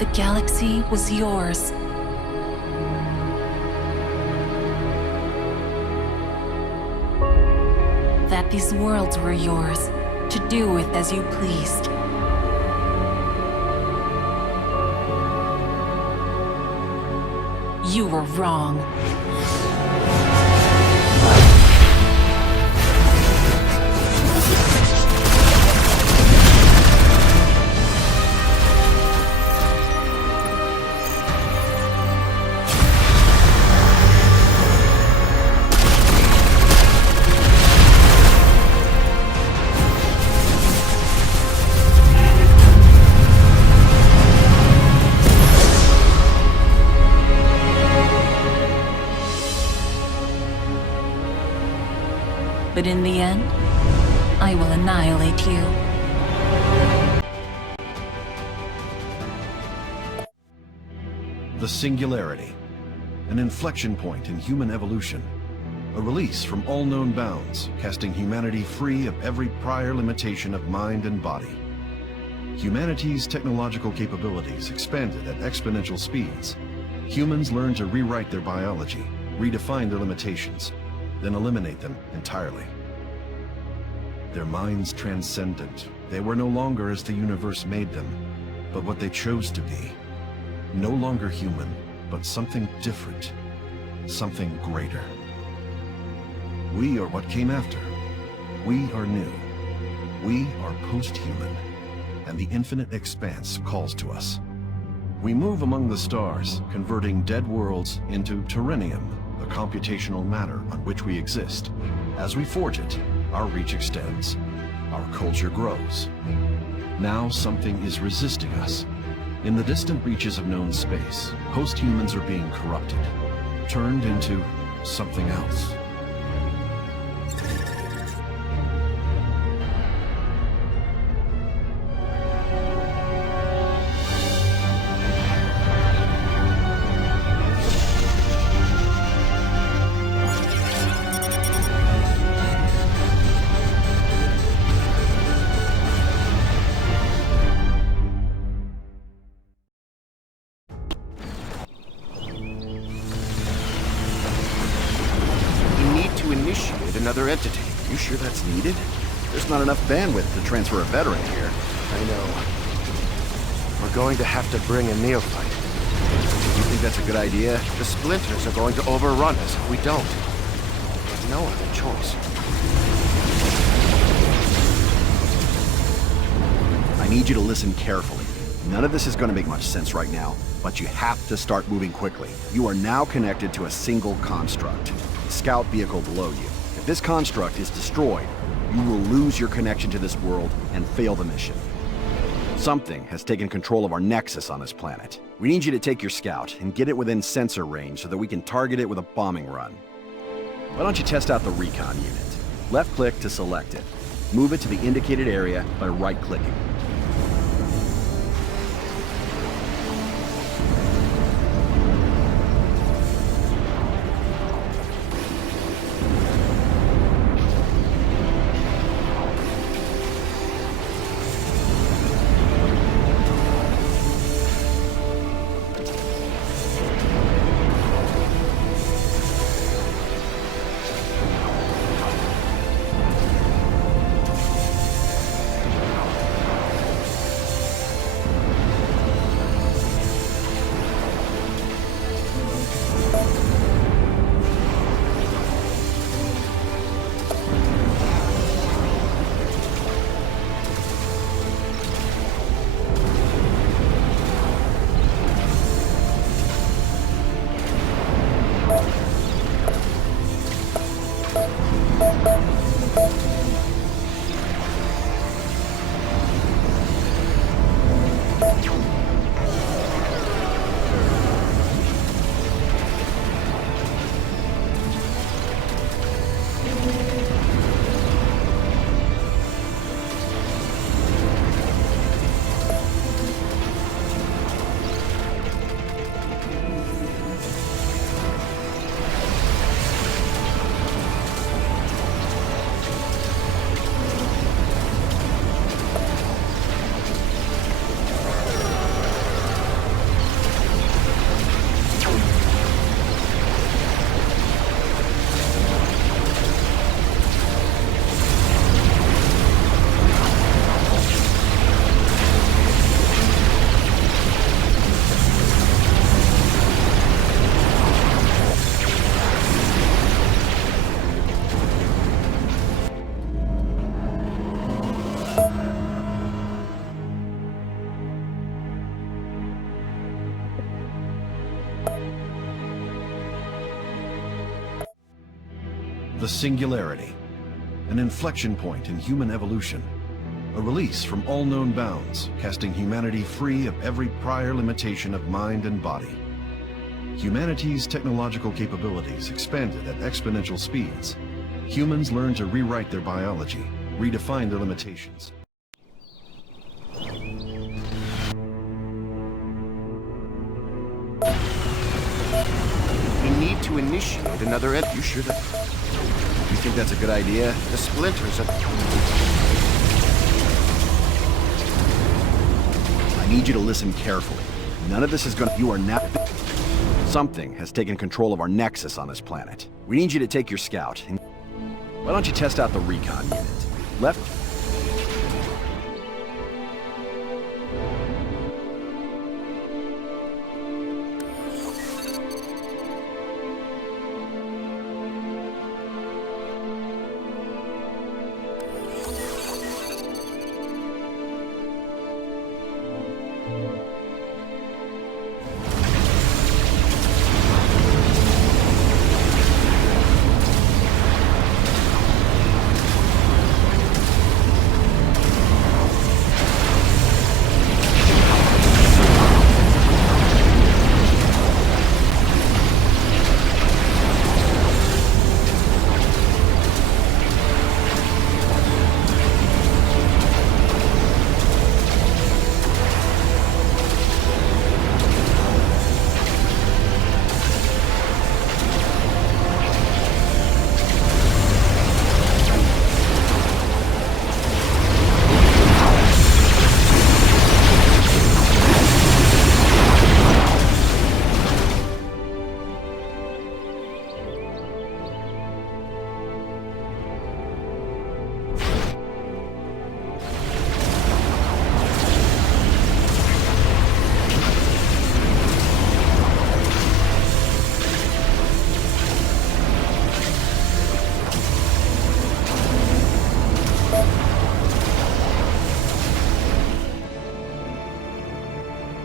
The galaxy was yours. That these worlds were yours, to do with as you pleased. You were wrong. But in the end, I will annihilate you. The Singularity, an inflection point in human evolution. A release from all known bounds, casting humanity free of every prior limitation of mind and body. Humanity's technological capabilities expanded at exponential speeds. Humans learned to rewrite their biology, redefine their limitations, then eliminate them entirely. Their minds transcendent, they were no longer as the universe made them, but what they chose to be. No longer human, but something different, something greater. We are what came after. We are new. We are post-human, and the infinite expanse calls to us. We move among the stars, converting dead worlds into terrenium, the computational matter on which we exist. As we forge it, our reach extends. Our culture grows. Now something is resisting us. In the distant reaches of known space, post-humans are being corrupted, turned into something else. Initiate another entity. You sure that's needed? There's not enough bandwidth to transfer a veteran here. I know. We're going to have to bring a neophyte. You think that's a good idea? The splinters are going to overrun us if we don't. There's no other choice. I need you to listen carefully. None of this is going to make much sense right now, but you have to start moving quickly. You are now connected to a single construct. Scout vehicle below you. If this construct is destroyed, you will lose your connection to this world and fail the mission. Something has taken control of our nexus on this planet. We need you to take your scout and get it within sensor range so that we can target it with a bombing run. Why don't you test out the recon unit? Left-click to select it. Move it to the indicated area by right-clicking. The Singularity, an inflection point in human evolution. A release from all known bounds, casting humanity free of every prior limitation of mind and body. Humanity's technological capabilities expanded at exponential speeds. Humans learned to rewrite their biology, redefine their limitations. We need to initiate another You sure that... You think that's a good idea? The splinters are... I need you to listen carefully. None of this is gonna... You are now... Something has taken control of our nexus on this planet. We need you to take your scout. And... Why don't you test out the recon unit? Left...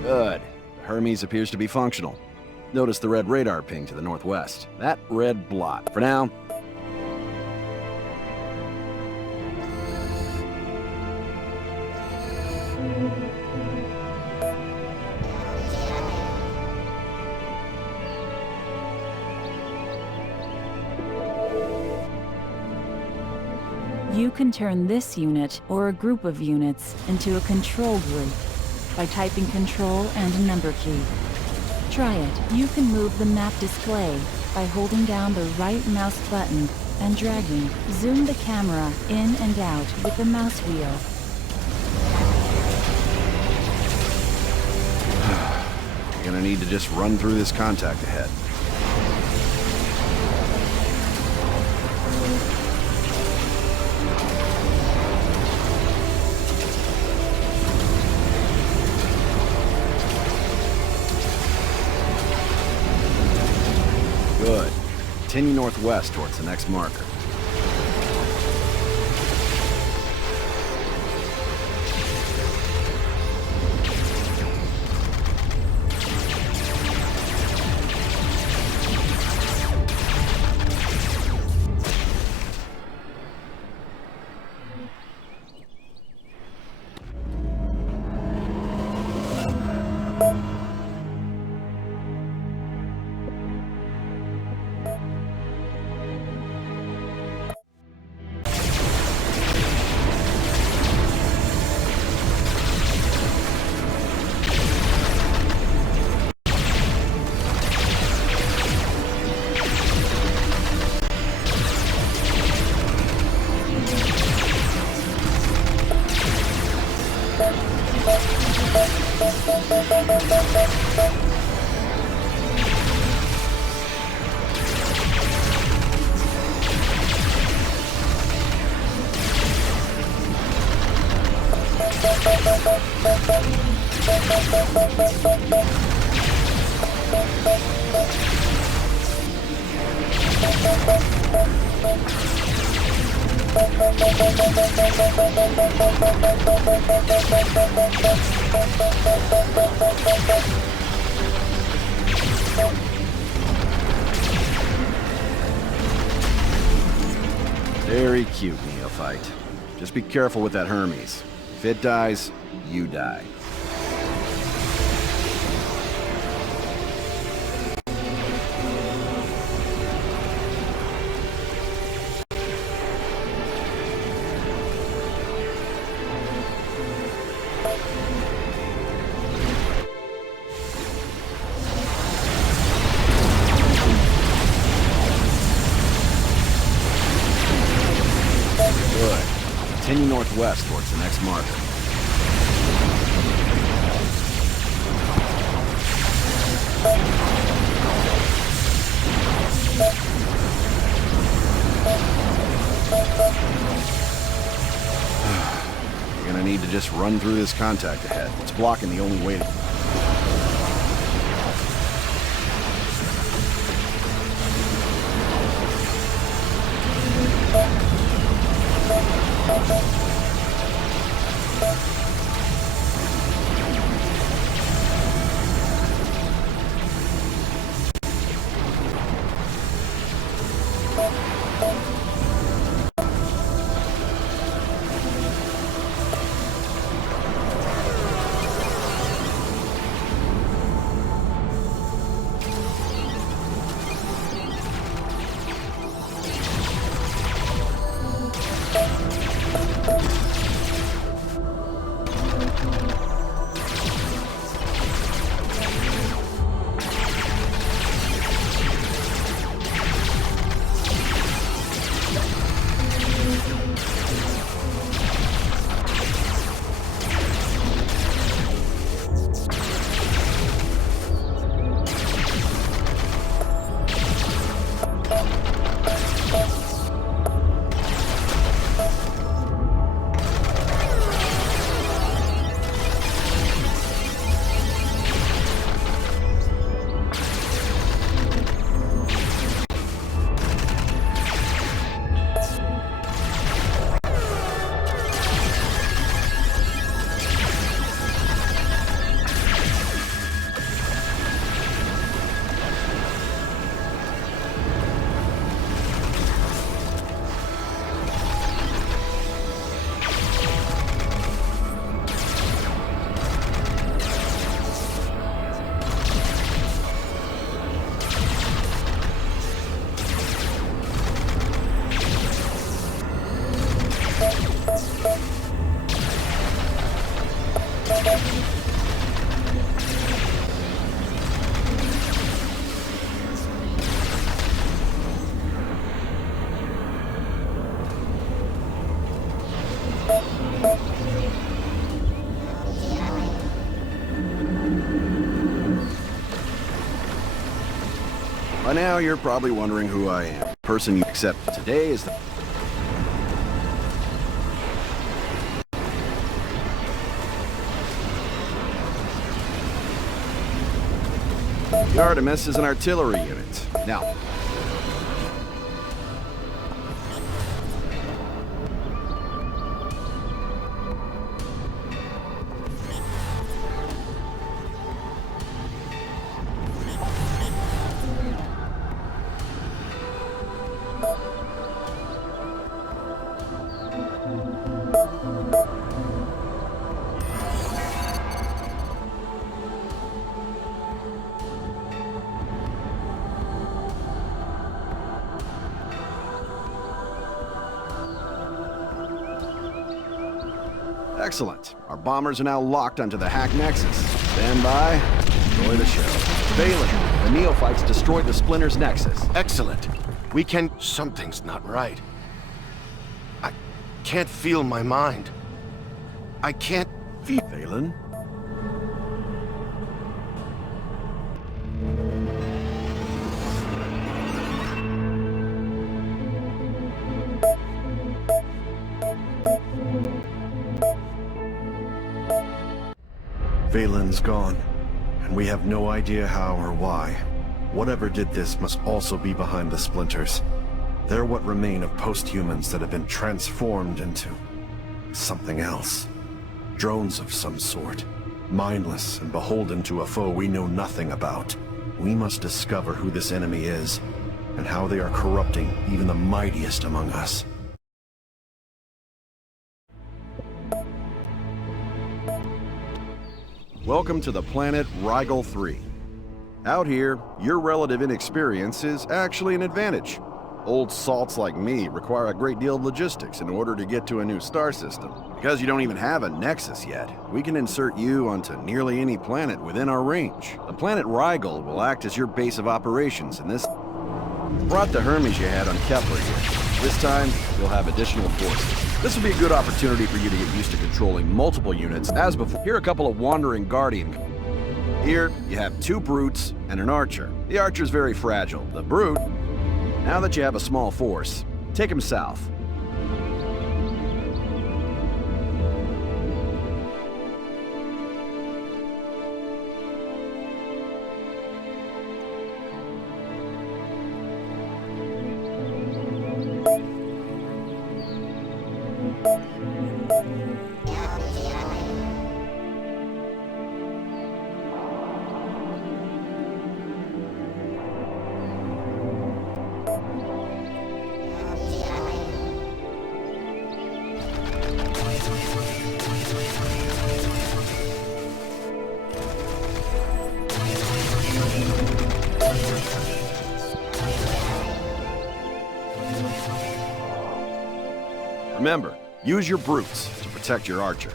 Good. Hermes appears to be functional. Notice the red radar ping to the northwest. That red blot. For now... You can turn this unit, or a group of units, into a control group by typing Control and a number key. Try it. You can move the map display by holding down the right mouse button and dragging. Zoom the camera in and out with the mouse wheel. You're gonna need to just run through this contact ahead. Good. Continue northwest towards the next marker. Very cute, neophyte. Just be careful with that Hermes. If it dies, you die. Good. Continue northwest towards the next marker. You're gonna need to just run through this contact ahead. It's blocking the only way to... By now, you're probably wondering who I am. The person you accept today is the... The Artemis is an artillery unit. Now, excellent. Our bombers are now locked onto the hack nexus. Stand by. Enjoy the show. Valen, the neophytes destroyed the Splinter's nexus. Excellent. We can... Something's not right. I can't feel my mind. I can't feel... Valen? Valen's gone, and we have no idea how or why. Whatever did this must also be behind the splinters. They're what remain of post-humans that have been transformed into... something else. Drones of some sort. Mindless and beholden to a foe we know nothing about. We must discover who this enemy is, and how they are corrupting even the mightiest among us. Welcome to the planet Rigel 3. Out here, your relative inexperience is actually an advantage. Old salts like me require a great deal of logistics in order to get to a new star system. Because you don't even have a nexus yet, we can insert you onto nearly any planet within our range. The planet Rigel will act as your base of operations in this. Brought the Hermes you had on Kepler here. This time, you'll have additional forces. This will be a good opportunity for you to get used to controlling multiple units as before. Here are a couple of wandering Guardian. Here, you have 2 brutes and an archer. The archer's very fragile. The brute, now that you have a small force, take him south. Remember, use your brutes to protect your archer.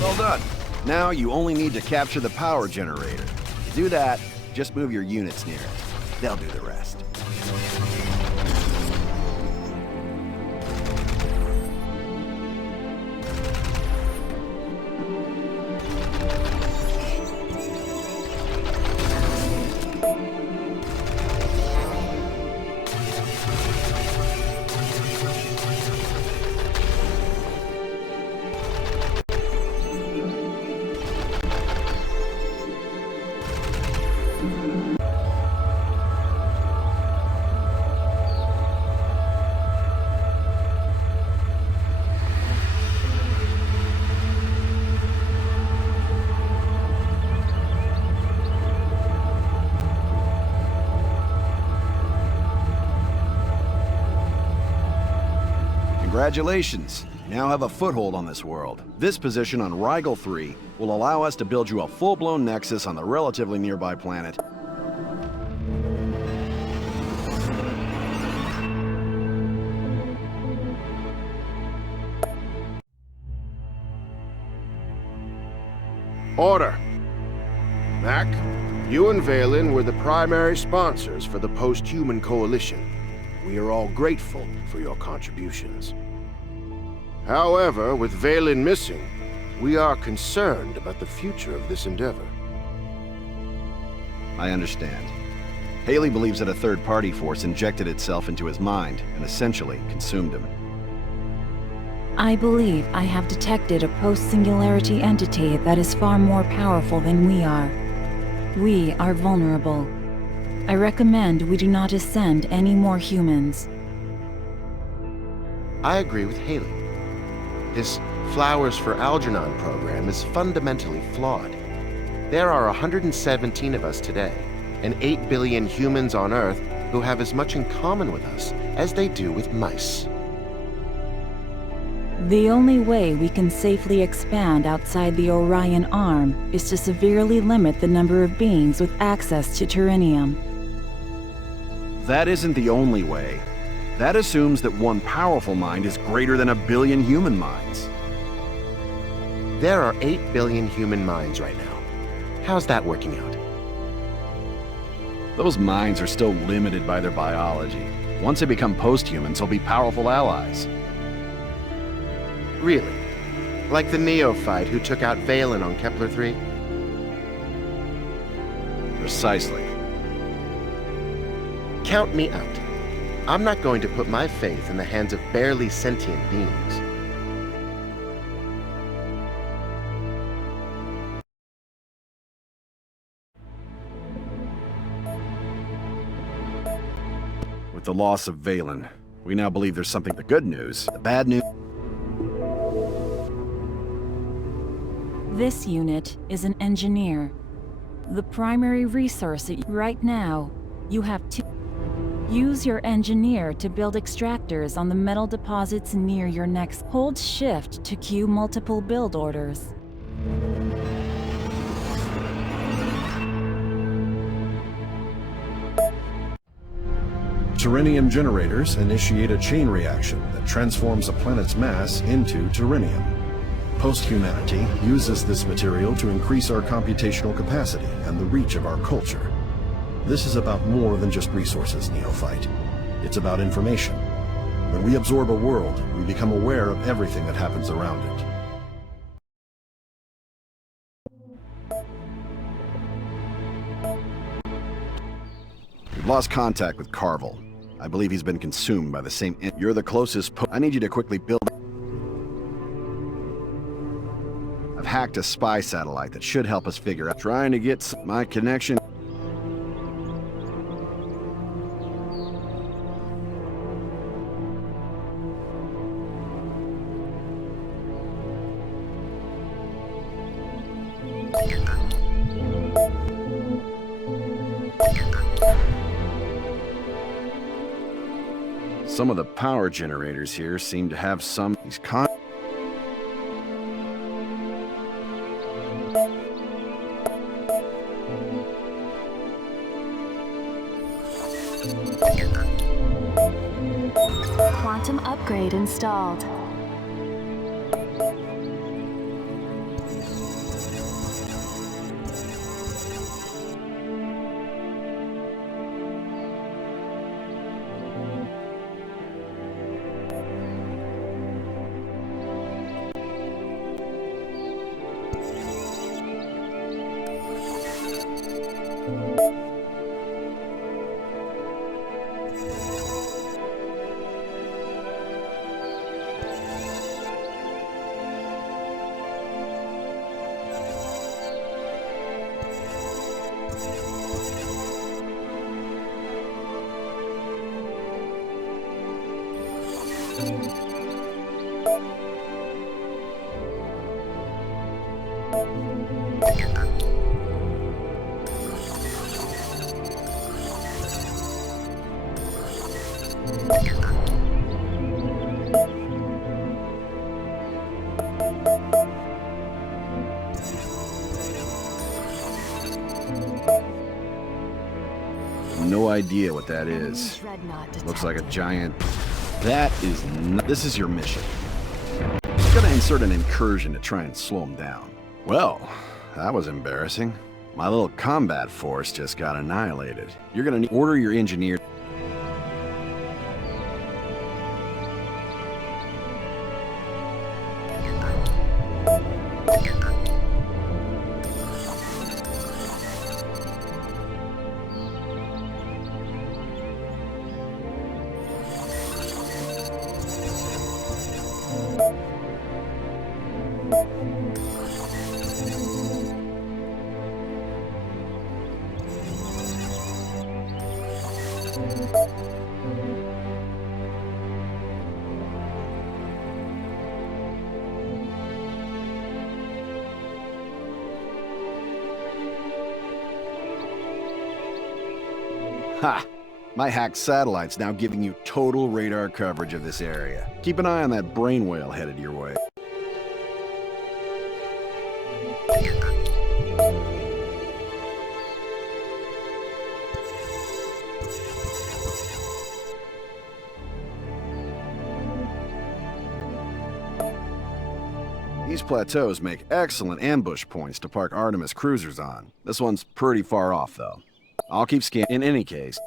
Well done. Now you only need to capture the power generator. To do that, just move your units near it. They'll do the rest. Congratulations! You now have a foothold on this world. This position on Rigel 3 will allow us to build you a full-blown nexus on the relatively nearby planet. Order. Mac, you and Valen were the primary sponsors for the Post-Human Coalition. We are all grateful for your contributions. However, with Valen missing, we are concerned about the future of this endeavor. I understand. Haley believes that a third-party force injected itself into his mind and essentially consumed him. I believe I have detected a post-singularity entity that is far more powerful than we are. We are vulnerable. I recommend we do not ascend any more humans. I agree with Haley. This Flowers for Algernon program is fundamentally flawed. There are 117 of us today, and 8 billion humans on Earth who have as much in common with us as they do with mice. The only way we can safely expand outside the Orion Arm is to severely limit the number of beings with access to Turinium. That isn't the only way. That assumes that one powerful mind is greater than 1 billion human minds. There are 8 billion human minds right now. How's that working out? Those minds are still limited by their biology. Once they become post-humans, they'll be powerful allies. Really? Like the neophyte who took out Valen on Kepler-3? Precisely. Count me out. I'm not going to put my faith in the hands of barely sentient beings. With the loss of Valen, we now believe there's something. The good news, the bad news. This unit is an engineer. The primary resource right now, you have to use your engineer to build extractors on the metal deposits near your next. Hold shift to queue multiple build orders. Turinium generators initiate a chain reaction that transforms a planet's mass into Turinium. Post-humanity uses this material to increase our computational capacity and the reach of our culture. This is about more than just resources, Neophyte. It's about information. When we absorb a world, we become aware of everything that happens around it. We've lost contact with Carvel. I believe he's been consumed by the same. You're the closest. I need you to quickly build. I've hacked a spy satellite that should help us figure out. Trying to get my connection. Some of the power generators here seem to have some. These Quantum upgrade installed. No idea what that is. Looks like a giant. That is this is your mission. It's gonna insert an incursion to try and slow him down. Well, that was embarrassing. My little combat force just got annihilated. You're gonna order your engineer. Ha! My hacked satellite's now giving you total radar coverage of this area. Keep an eye on that brain whale headed your way. These plateaus make excellent ambush points to park Artemis cruisers on. This one's pretty far off, though. I'll keep scanning. In any case,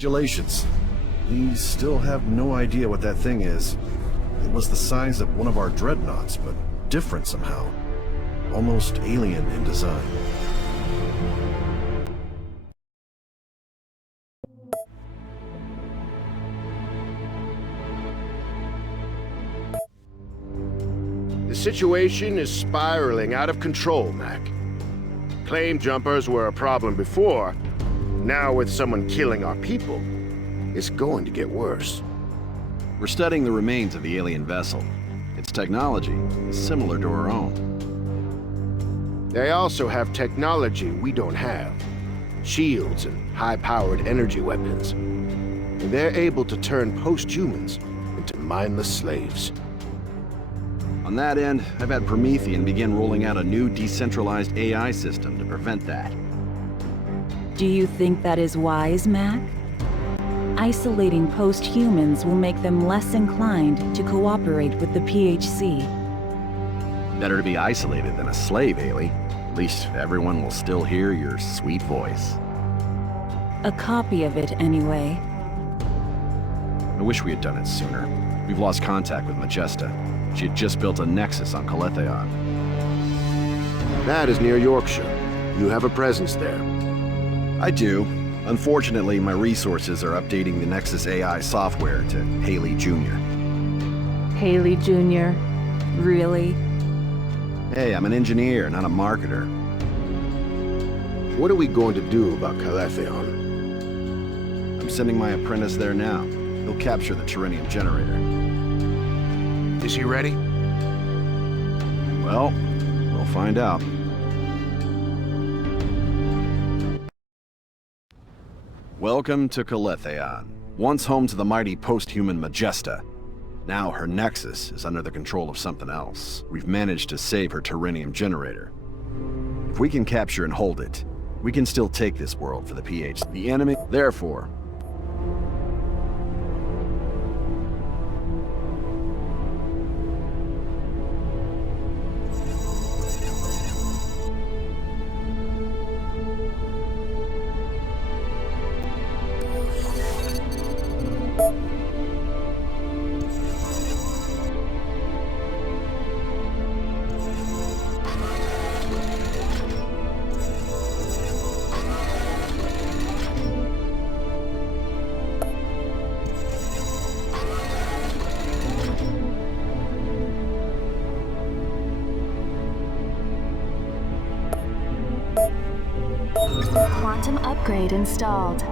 congratulations. We still have no idea what that thing is. It was the size of one of our dreadnoughts, but different somehow. Almost alien in design. The situation is spiraling out of control, Mac. Claim jumpers were a problem before. Now with someone killing our people, it's going to get worse. we're studying the remains of the alien vessel. Its technology is similar to our own. They also have technology we don't have. Shields and high-powered energy weapons. And they're able to turn post-humans into mindless slaves. On that end, I've had Promethean begin rolling out a new decentralized AI system to prevent that. Do you think that is wise, Mac? Isolating post-humans will make them less inclined to cooperate with the PHC. Better to be isolated than a slave, Haley. At least everyone will still hear your sweet voice. A copy of it, anyway. I wish we had done it sooner. We've lost contact with Majesta. She had just built a nexus on Caletheon. That is near Yorkshire. You have a presence there. I do. Unfortunately, my resources are updating the Nexus AI software to Haley Jr. Haley Jr.? Really? Hey, I'm an engineer, not a marketer. What are we going to do about Caletheon? I'm sending my apprentice there now. He'll capture the Tyrannium generator. Is he ready? Well, we'll find out. Welcome to Caletheon, once home to the mighty post-human Majesta. Now her Nexus is under the control of something else. We've managed to save her Tyrannium generator. If we can capture and hold it, we can still take this world for the PH. The enemy, therefore, Quantum upgrade installed.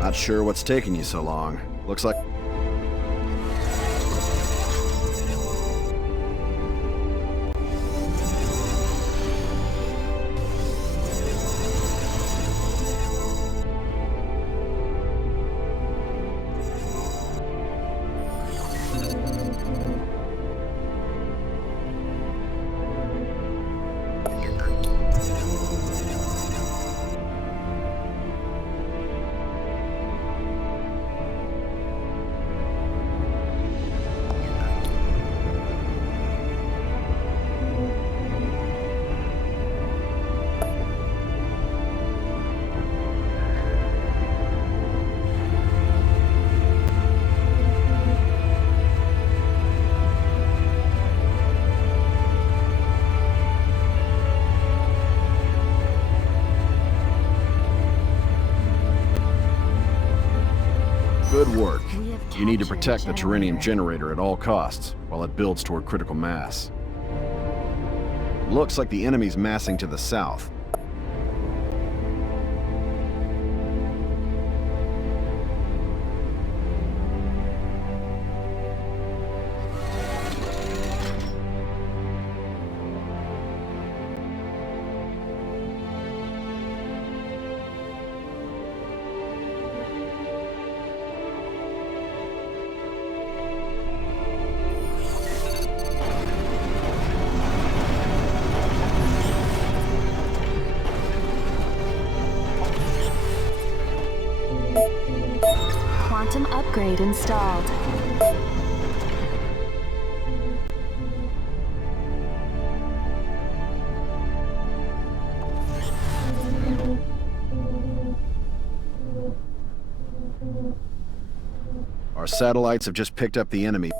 Not sure what's taking you so long. Looks like... Good work. You need to protect the Terranium generator at all costs, while it builds toward critical mass. Looks like the enemy's massing to the south. Quantum upgrade installed. Our satellites have just picked up the enemy.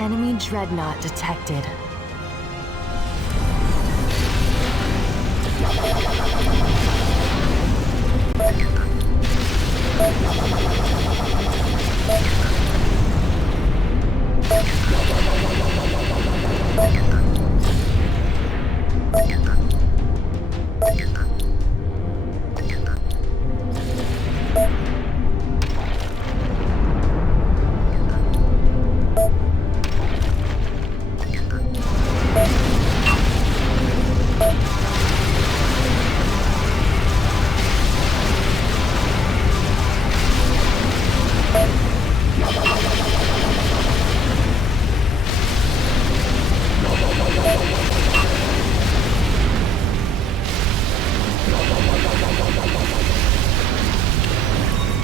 Enemy dreadnought detected.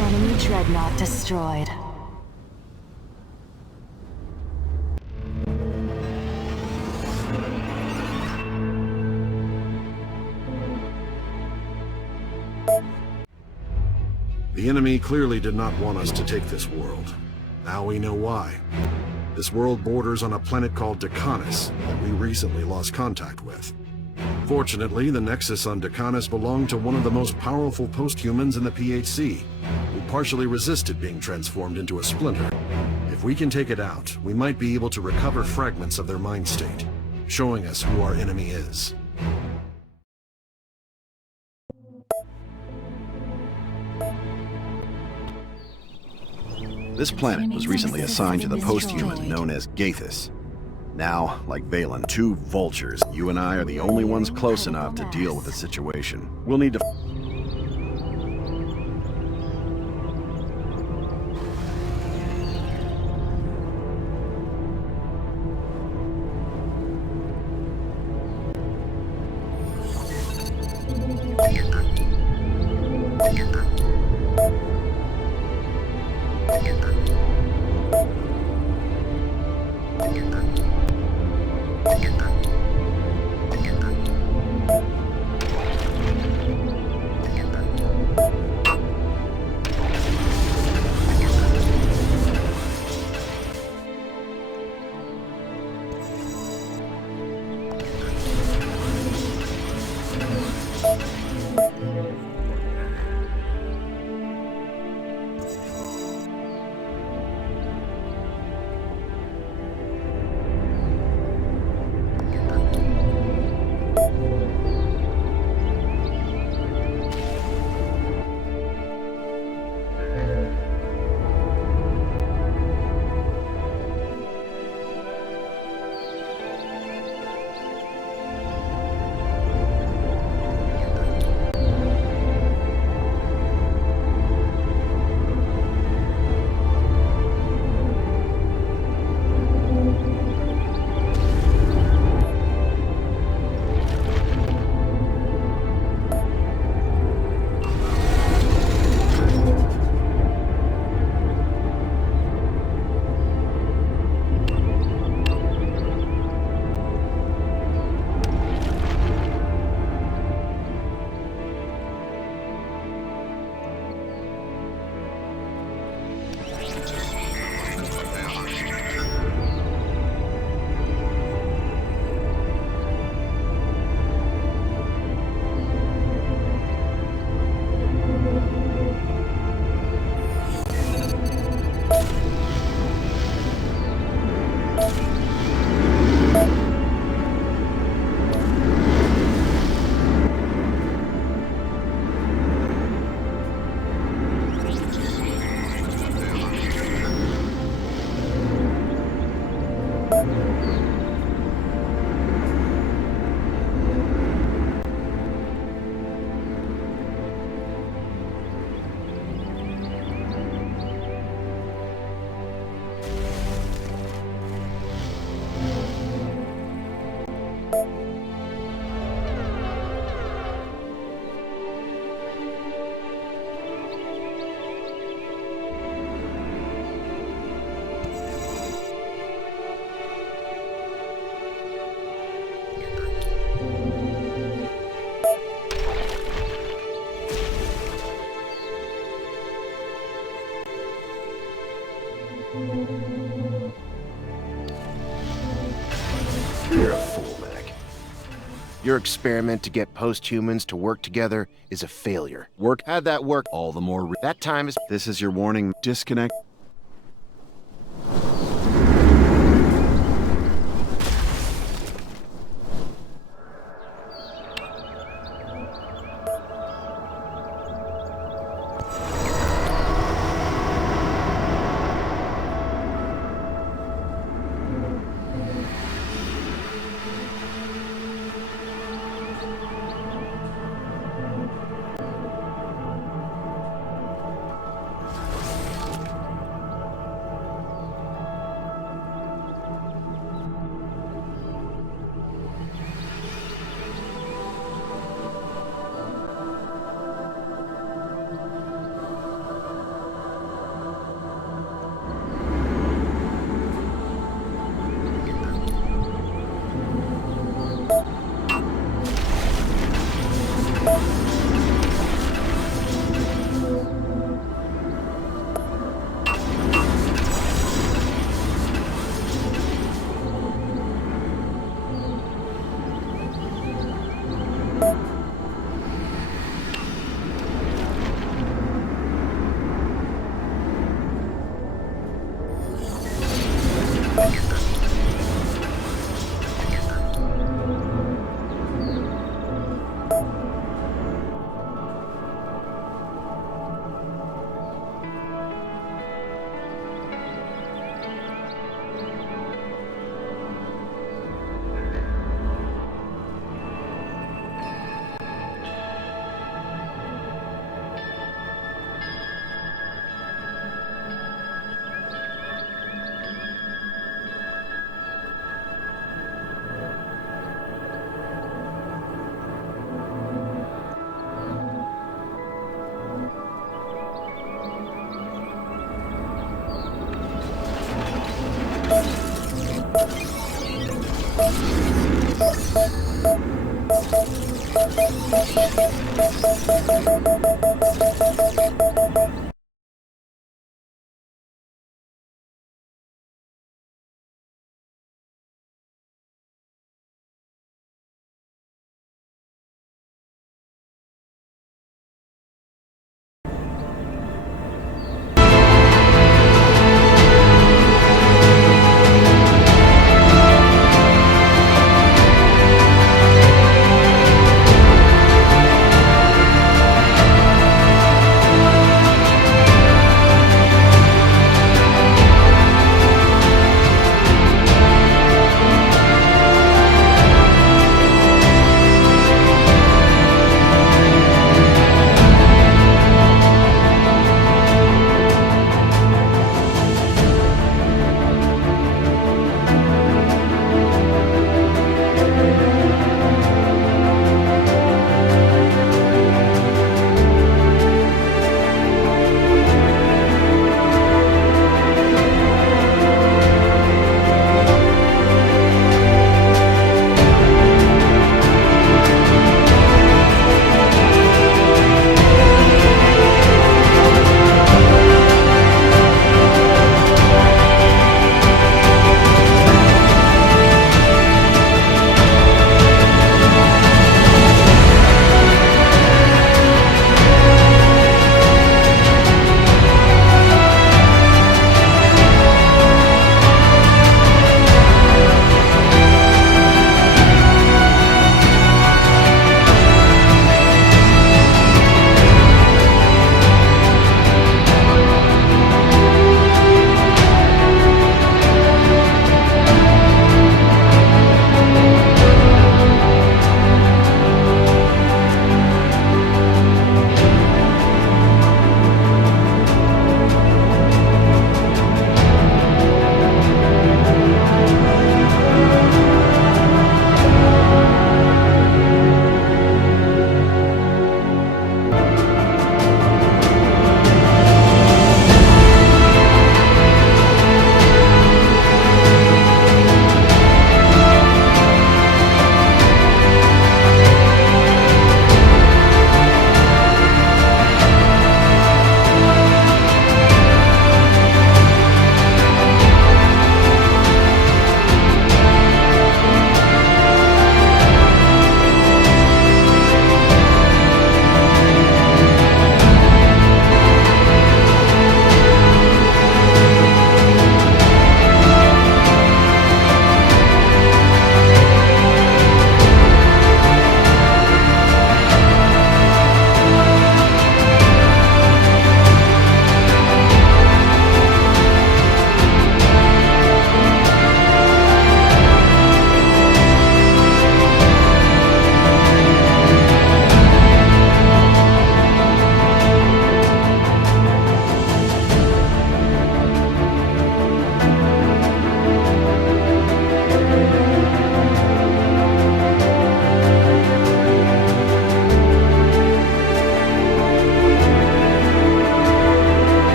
Enemy dreadnought destroyed. The enemy clearly did not want us to take this world. Now we know why. This world borders on a planet called Decanus that we recently lost contact with. Fortunately, the Nexus on Decanus belonged to one of the most powerful post-humans in the PHC, who partially resisted being transformed into a splinter. If we can take it out, we might be able to recover fragments of their mind state, showing us who our enemy is. This planet was recently assigned to the post-human known as Gaethus. Now, like Valen, two vultures, you and I are the only ones close enough to deal with the situation. We'll need to... You're a fool, Mac. Your experiment to get post-humans to work together is a failure. How'd that work? All the more... That time is... This is your warning. Disconnect.